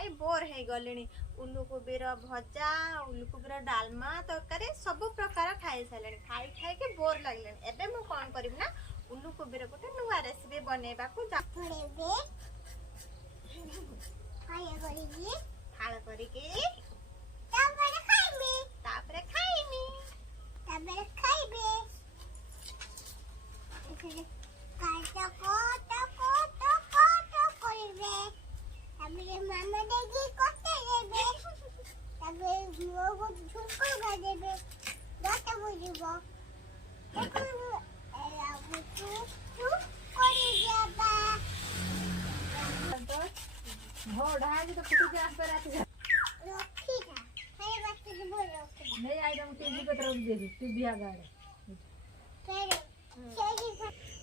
खाई बोर है गलिनी। उलू कोबीर भजा, उलू कोबीर डालमा तरकारी सब प्रकार खाई सारे, खाई खाई के बोर लगले। एबे मु कौन करिम ना उलू कोबीर गोटे नुआ रेसिपी बनेबा को जाबे। फाळ करिके तापरे खाइमी काटा को करिवे हमरे मामा देगी कोते देबे तबे वो झुको गा देबे दाता बुझिबो देखो एला बुतु करि जाबा घोड़ा जी तो फुटी जास पर आती है रखी था खाए बात के बोल रखी नहीं आई हम टीवी को तरफ दे दी टीवी आ गए तेरे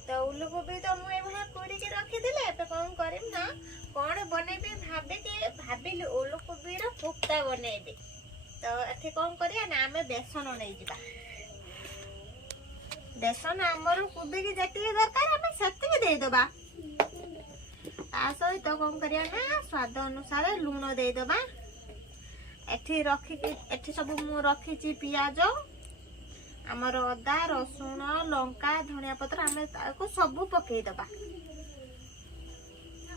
तो उलू कोबी तो मु एभा कोरी के रखी दिले। एबे कोन करिम ना कोन बनेबे भाबिली उलू कोबी रो कोफ्ता बनेबे। तो एथे कोन करिया ना हमें बेसन नै जिबा। बेसन हमर कोबी के जति दरकार हमें सत्य के दे दबा। ता सहित तो कोन करिया ना स्वाद अनुसार लूण दे दबा। एठी रखी के एठी सब मु रखी ची पियाज आमर अदा रसुण लंका धनिया पत्र आम सब पकई दबा।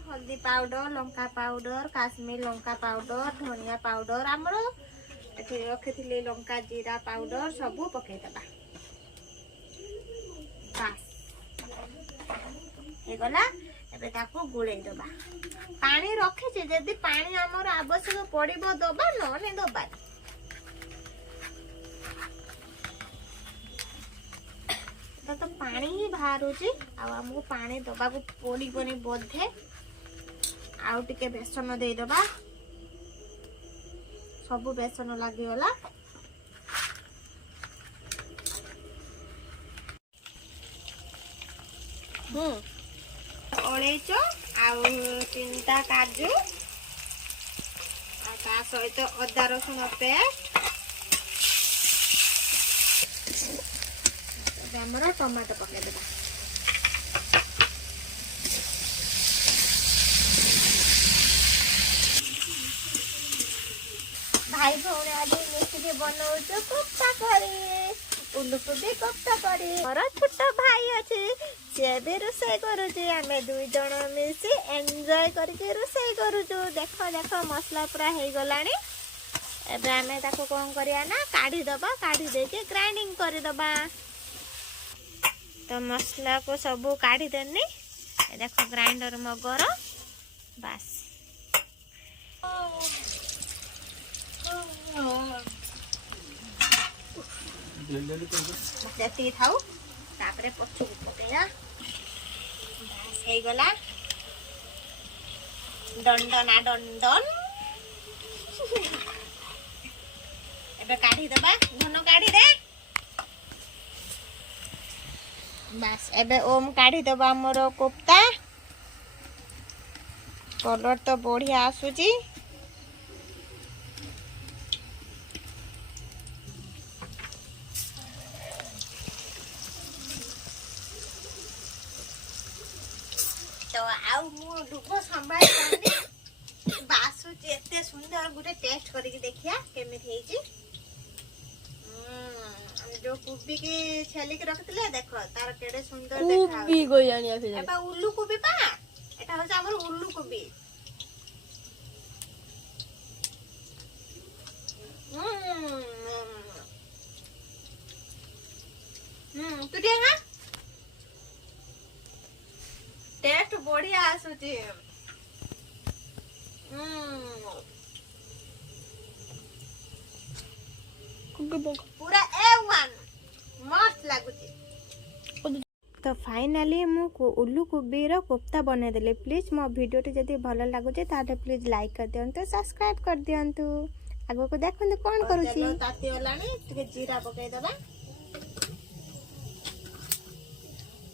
हल्दी powder Lanka powder Kashmir Lanka powder धनिया पाउडर आमर रखी लंका जीरा पाउडर सब पकई दबा। गला एबे ताको गुड़े दबा। पानी रखी जदि पानी आमर आवश्यक पड़िबो दबा न दबा। तो पानी ही बाहर आमको पानी दबा को पड़ोनी बोधे आउ टिके बेसन दे दबा। सब बेसन लगिगला अलैच आउ 3टा काजू आ सहित अदा रसुण पेस्ट हमरा टमाटो पके देबा। भाई भौणी आज मिसिके बनाउछु कोफ्ता करी उलू कोबी कोफ्ता करी। मोर छोट भाई अछि से भी रोषेई करूची। आमे दुई जण मिसी एन्जॉय करके रोषेई करूछु। देखो देखो मसला पूरा हे गलानी। एबे आमे ताको कोन करिया ना काढी दबा। काढी देके ग्राइंडिंग करि दबा। तो मसला को सब काढ़ी देनी। देखो ग्राइंडर मगर बस जति थाउ तापरे पछु पकेया बस हे गला दंडना दंडन। एबे काढ़ी दबा घन काढ़ी दे बस। एबे ओम काढ़ी दबा मोर कोफ्ता। कलर तो बढ़िया आसुची। तो आउ मु दुगो संभाल करनी बासुची एते सुंदर गुटे टेस्ट करके देखिया केमिति हेची। जो कोबी की छेली के रखतिले देखो तार केडे सुंदर देखा कोबी गोयानी आसे एबा उल्लू कोबी पा एटा होछ हमर उल्लू कोबी। तुटे हां टेस्ट बढ़िया आसुची। पूरा A1 मस्त लागुची। तो फाइनली मु उल्लू कोबी रो कोफ्ता बने देले। प्लीज मो वीडियो टी जदी भलो लागुचे ताते प्लीज लाइक कर दियंतु सब्सक्राइब कर दियंतु। आगो को देखंतु कोन करूची। ताती होलानी टिके जीरा पकाई दबा।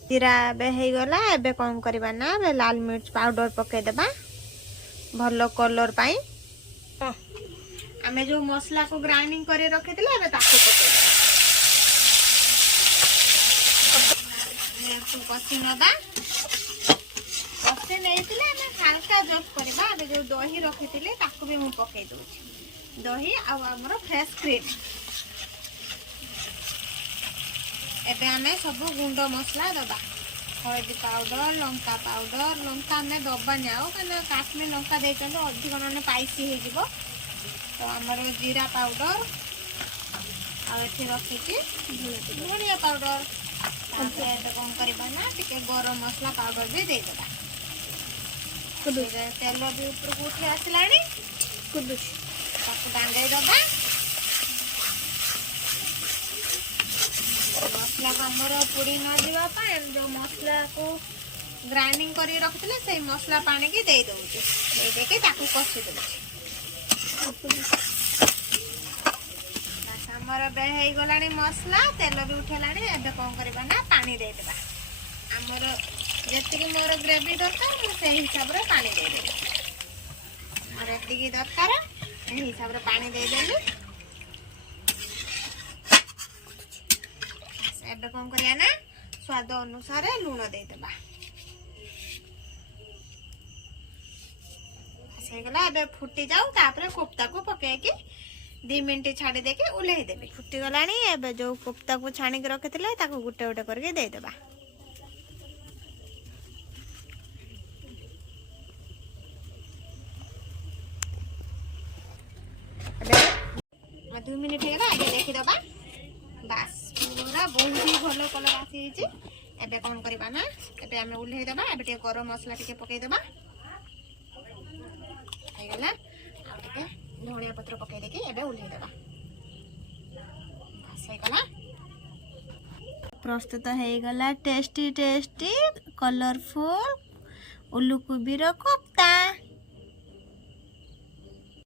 जीरा बे हे गला। एबे कोन करबा ना बे लाल मिर्च पाउडर पकाई दबा भलो कलर पाई। आमे जो मसला को ग्राइंडिंग करे रखे दिले एबे ताको पके कसी नदा कसी नहीं हल्का जोक करबा अब जो दही रखिथिले ताको भी मु पकई दोछि दही आ हमर फ्रेश क्रीम एबे हमें सब गुंड मसला दबा हल्दी पाउडर लंका में दबा जाओ कना काश्मीर लंका देचन अधिक माने स्पाइसी हे जिवो तो हमर जीरा पाउडर आ एठी रखिछि धनिया पाउडर तापर एबे कोन करबा ना टिके गरम मसला पाउडर भी दे देबा तेल भी ऊपर को उठी आसलानी ताको डांगई दबा मसला हमर पुड़ी न दिवा पाए जो मसला को ग्राइंडिंग करी रखथिले से मसला पानी की दे दउची दे दे के ताको कसी दउची हमर बे हे गलानी मसला तेल भी उठेलानी एबे कोन करबा ना पानी दे देबा हमर जेति कि मोर ग्रेवी दरकार मु से हिसाब रे पानी दे देबे और एति कि दरकार ए हिसाब रे पानी दे देबे एबे कोन करिया ना स्वाद अनुसार लूण दे देबा से गला एबे फुटी जाऊ तापर कोफ्ता को पके के 2 मिनिट छाड़ी दे के उल्हे देबे फुटी गलानी एबे जो कोफ्ता को छाणी के रखथिले ताको गुटे गुटे करके दे देबा एबे 2 मिनिट हेला आगे देखि दबा बस पूरा बहुत ही भलो कलर आसी हिची एबे कोन करबा ना एबे हमें उल्हे दबा एबे टे गरम मसला टिके पके दबा हे गेला आ टिके धनिया पत्र पके देके एबे उल्हे दबा बस हे गेला प्रस्तुत हे गेला टेस्टी कलरफुल उल्लू कोबी रो